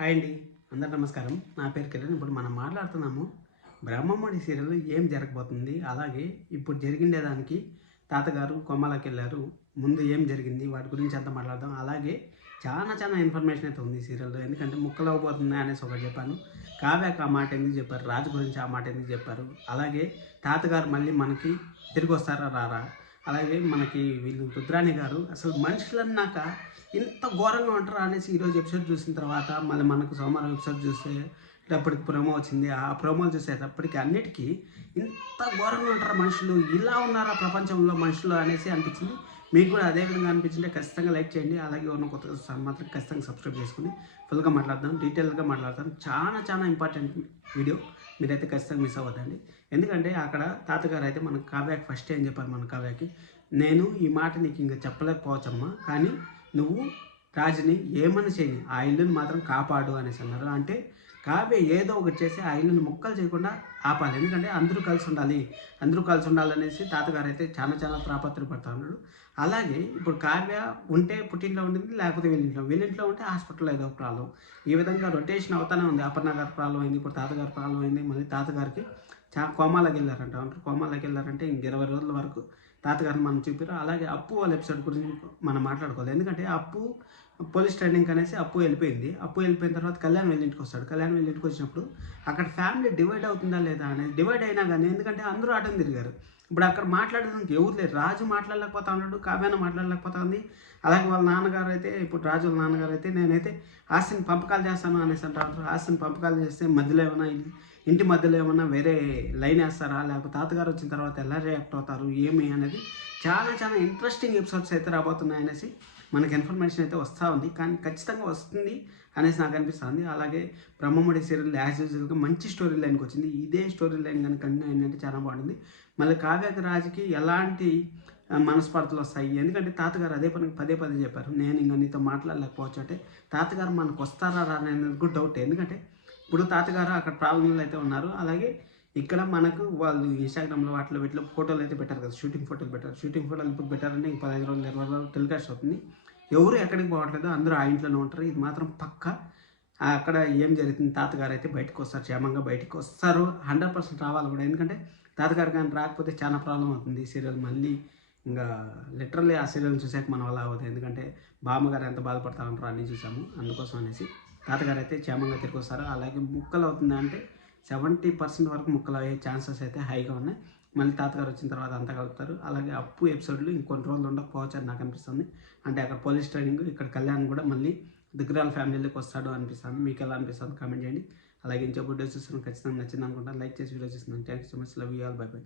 Hi అండి, అందరు నమస్కారం. నా పేరు కిరణ్. ఇప్పుడు మనం మాట్లాడుతున్నాము బ్రహ్మముడి సీరియల్ ఏం జరగబోతుంది, అలాగే ఇప్పుడు జరిగిండేదానికి తాతగారు కొమ్మలకి వెళ్ళారు, ముందు ఏం జరిగింది వాటి గురించి అంతా మాట్లాడదాం. అలాగే చాలా ఇన్ఫర్మేషన్ అయితే ఉంది సీరియల్లో. ఎందుకంటే ముక్కలు అవ్వబోతుంది అనేసి ఒకటి చెప్పాను. కావ్యాక ఆ మాట ఎందుకు చెప్పారు, రాజు గురించి ఆ మాట ఎందుకు చెప్పారు, అలాగే తాతగారు మళ్ళీ మనకి తిరిగి వస్తారా రారా, అలాగే మనకి వీళ్ళు రుద్రాణి గారు అసలు మనుషులన్నాక ఇంత ఘోరంగా ఉంటారా అనేసి ఈరోజు ఎపిసోడ్ చూసిన తర్వాత మళ్ళీ మనకు సోమవారం ఎపిసోడ్ చూసేటప్పటికి ప్రోమో వచ్చింది. ఆ ప్రోమోలు చూసేటప్పటికి అన్నిటికీ ఇంత ఘోరంగా ఉంటారా మనుషులు, ఇలా ఉన్నారా ప్రపంచంలో మనుషులు అనేసి అనిపించింది. మీకు కూడా అదే విధంగా అనిపించింటే ఖచ్చితంగా లైక్ చేయండి. అలాగే ఉన్న కొత్తగా వస్తాను మాత్రం ఖచ్చితంగా సబ్స్క్రైబ్ చేసుకుని ఫుల్గా మాట్లాడదాం, డీటెయిల్గా మాట్లాడతాం. చాలా ఇంపార్టెంట్ వీడియో, మీరైతే ఖచ్చితంగా మిస్ అవ్వద్దండి. ఎందుకంటే అక్కడ తాతగారు అయితే మనకు కావ్యాకి ఫస్ట్ ఏం చెప్పారు, మన కావ్యాకి, నేను ఈ మాట నీకు ఇంకా చెప్పలేకపోవచ్చమ్మా, కానీ నువ్వు రాజుని ఏమని చేయని ఆ ఇల్లుని మాత్రం కాపాడు అనేసి అన్నారు. అంటే కావ్య ఏదో ఒకటి చేసి ఆ ఇల్లుని ముక్కలు చేయకుండా ఆపాలి. ఎందుకంటే అందరూ కలిసి ఉండాలనేసి తాతగారు అయితే చాలా తాపత్రయపడతా ఉన్నాడు. అలాగే ఇప్పుడు కావ్య ఉంటే పుట్టింట్లో ఉండింది, లేకపోతే వీళ్ళింట్లో ఉంటే హాస్పిటల్లో ఏదో ఒక ప్రాబ్లం. ఈ విధంగా రొటేషన్ అవుతానే ఉంది. అపర్ణ గారి ప్రాబ్లం అయింది, ఇప్పుడు తాతగారి ప్రాబ్లం అయింది, మళ్ళీ తాతగారికి కోమాలోకి వెళ్ళారంట. కోమాలోకి వెళ్ళారంటే ఇంక 20 రోజుల వరకు తాతగారిని మనం చూపారు. అలాగే అప్పు వాళ్ళ ఎపిసోడ్ గురించి మనం మాట్లాడుకోవాలి. ఎందుకంటే అప్పు పోలీస్ ట్రైనింగ్ అనేసి అప్పు వెళ్ళిపోయిన తర్వాత కళ్యాణ్ వాళ్ళ ఇంటికి వస్తాడు. కళ్యాణ్ వాళ్ళ ఇంటికి వచ్చినప్పుడు అక్కడ ఫ్యామిలీ డివైడ్ అవుతుందా లేదా అనేది, డివైడ్ అయినా కానీ ఎందుకంటే అందరూ అటెండ్ తిరిగారు. ఇప్పుడు అక్కడ మాట్లాడడానికి ఎవరు లేరు. రాజు మాట్లాడలేకపోతా ఉన్నాడు, కావ్యాన మాట్లాడలేకపోతా ఉంది. అలాగే వాళ్ళ నాన్నగారు అయితే, ఇప్పుడు రాజు వాళ్ళ నాన్నగారు అయితే, నేనైతే ఆస్తిని పంపకాలు చేస్తాను అనేసి అంటారు. ఆస్తిని పంపకాలు చేస్తే మధ్యలో ఏమైనా ఇంటి మధ్యలో ఏమన్నా వేరే లైన్ వేస్తారా, లేకపోతే తాతగారు వచ్చిన తర్వాత ఎలా రియాక్ట్ అవుతారు ఏమి అనేది చాలా ఇంట్రెస్టింగ్ ఎపిసోడ్స్ అయితే రాబోతున్నాయి అనేసి మనకి ఇన్ఫర్మేషన్ అయితే వస్తూ ఉంది. కానీ ఖచ్చితంగా వస్తుంది అనేసి నాకు అనిపిస్తుంది. అలాగే బ్రహ్మముడి సీరియల్ యాజ్ యూజువల్గా మంచి స్టోరీ లైన్కి వచ్చింది. ఇదే స్టోరీ లైన్ కానీ కంటిన్యూ అయిందంటే చాలా బాగుంటుంది. మళ్ళీ కావ్యకి రాజుకి ఎలాంటి మనస్పర్ధలు వస్తాయి, ఎందుకంటే తాతగారు అదే పదే చెప్పారు, నేను ఇంకా నీతో మాట్లాడలేకపోవచ్చు అంటే తాతగారు మనకు వస్తారా అనేది కూడా డౌట్. ఎందుకంటే ఇప్పుడు తాతగారు అక్కడ ప్రాబ్లంలో అయితే ఉన్నారు. అలాగే ఇక్కడ మనకు వాళ్ళు ఇన్స్టాగ్రామ్లో వీటిలో ఫోటోలు అయితే పెట్టారు కదా, షూటింగ్ ఫోటోలు ఇప్పుడు పెట్టారంటే ఇంక 15 రోజులు 20 రోజులు టెలికాస్ట్ అవుతుంది. ఎవరు ఎక్కడికి పోవట్లేదు, అందరూ ఆ ఇంట్లోనే ఉంటారు. ఇది మాత్రం పక్క. అక్కడ ఏం జరుగుతుంది, తాతగారు అయితే బయటకు వస్తారు, క్షేమంగా బయటకు వస్తారు. 100% రావాలి కూడా. ఎందుకంటే తాతగారు కానీ రాకపోతే చాలా ప్రాబ్లం అవుతుంది. సీరియల్ మళ్ళీ ఇంకా లిటరల్లీ ఆ సీరియల్ చూసాక మనం అలా అవుతుంది. ఎందుకంటే బామ్మగారు ఎంత బాధపడతా ఉంటారో అన్నీ చూసాము. అందుకోసం అనేసి తాతగారు అయితే క్షేమంగా తిరిగి వస్తారు. అలాగే ముక్కలు అవుతుంది అంటే 70% వరకు ముక్కలు అయ్యే ఛాన్సెస్ అయితే హైగా ఉన్నాయి. మళ్ళీ తాతగారు వచ్చిన తర్వాత అంతా కలుపుతారు. అలాగే అప్పు ఎపిసోడ్లు ఇంకొన్ని రోజులు ఉండకపోవచ్చు అని నాకు అనిపిస్తుంది. అంటే అక్కడ పోలీస్ ట్రైనింగ్, ఇక్కడ కళ్యాణ్ కూడా మళ్ళీ దిగ్గరాల ఫ్యామిలీలోకి వస్తాడు అనిపిస్తుంది. మీకు ఎలా అనిపిస్తుంది కామెంట్ చేయండి. అలాగే ఇంకో వీడియో చూస్తున్నాను, ఖచ్చితంగా నచ్చింది అనుకుంటాను. లైక్ చేసి వీడియో చూస్తున్నాను. Thanks so much, love you all, by by.